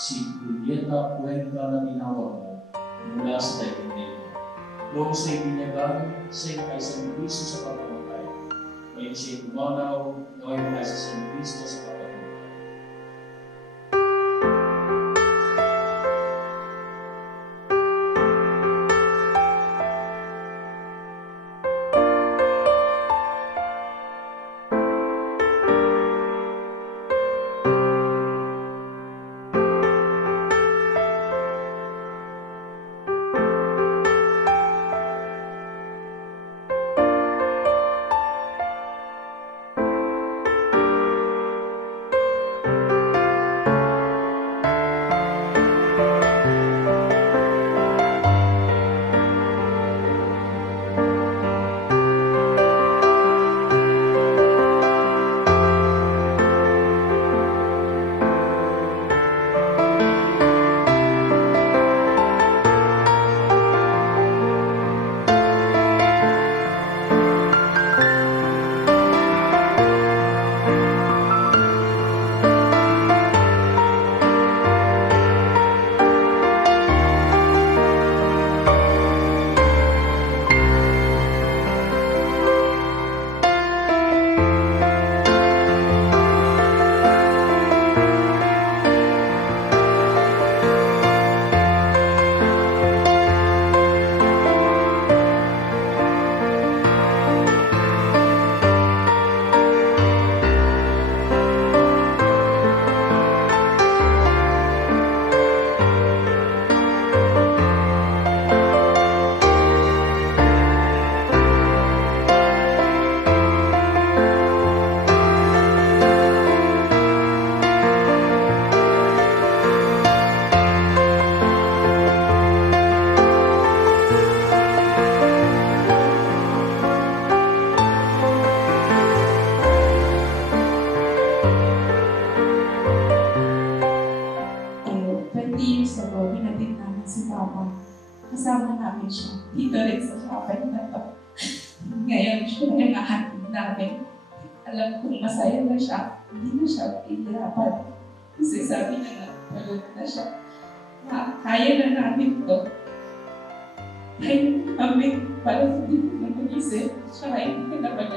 si Julieta Cuenca na tinawag mo mula sa daigdig nito. Noong siya'y binyagan, siya'y kaisang Kristo sa pagkamatay. Ngayon siya'y pumanaw, ngayon kaisa sa Kristo sa pagkamatay. Kasama namin siya. Dito rin sa chapel na to. Ngayon siya yung nahatid namin. Alam kong masaya na siya. Hindi na siya mahihirapan. Kasi sabi niya na, pagod na siya. Kaya na namin to. Kaya namin para hindi ko na mag-isip. Siya hindi ka na